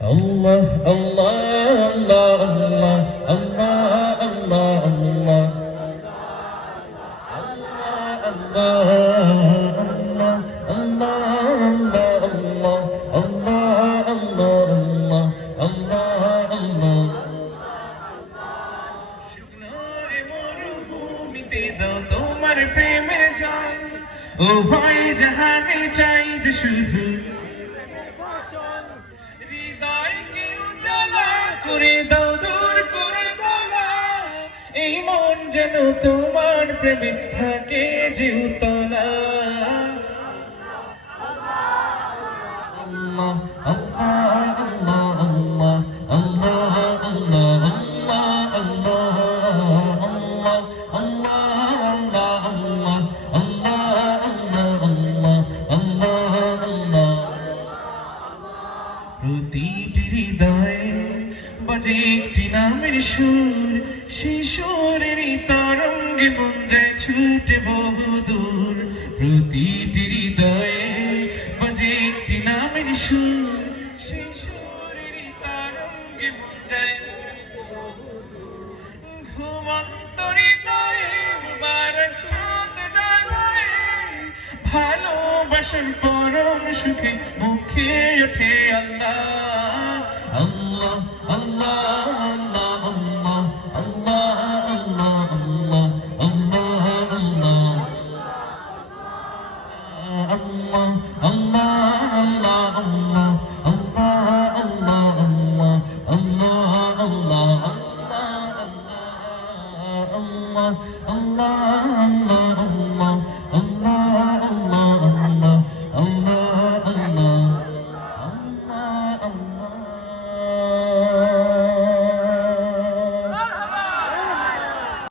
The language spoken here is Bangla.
Allah, Allah, Allah, Allah, Allah, Allah, Allah, Allah, Allah, Allah. শুকনো এ মরুভূমিতে দাও তোমার প্রেমের জল, ও ভয় জাহানে চাই যে শুধু হৃদয়কে উজালা করে দাও, দূর করে জ্বালা। এই মন যেন তোমার প্রেমে থাকে যে উতলা। আল্লাহ, আল্লাহ, আল্লাহ, আল্লাহ, আল্লাহ, আল্লাহ, আল্লাহ, আল্লাহ, আল্লাহ, আল্লাহ, আল্লাহ, আল্লাহ, আল্লাহ। প্রতিটি হৃদয়ে বাজে একটি নামের সুর, সেই সুরেরই তরঙ্গে মন যায় ছুটে বহুদূর। প্রতিটি হৃদয়ে বাজে একটি নামের সুর, সেই সুরেরই তরঙ্গে মন যায় ঘুমন্ত হৃদয়ে মুবারক স্রোত যায় বয়ে। ভালোবাসার পরম সুখে মুখে ওঠে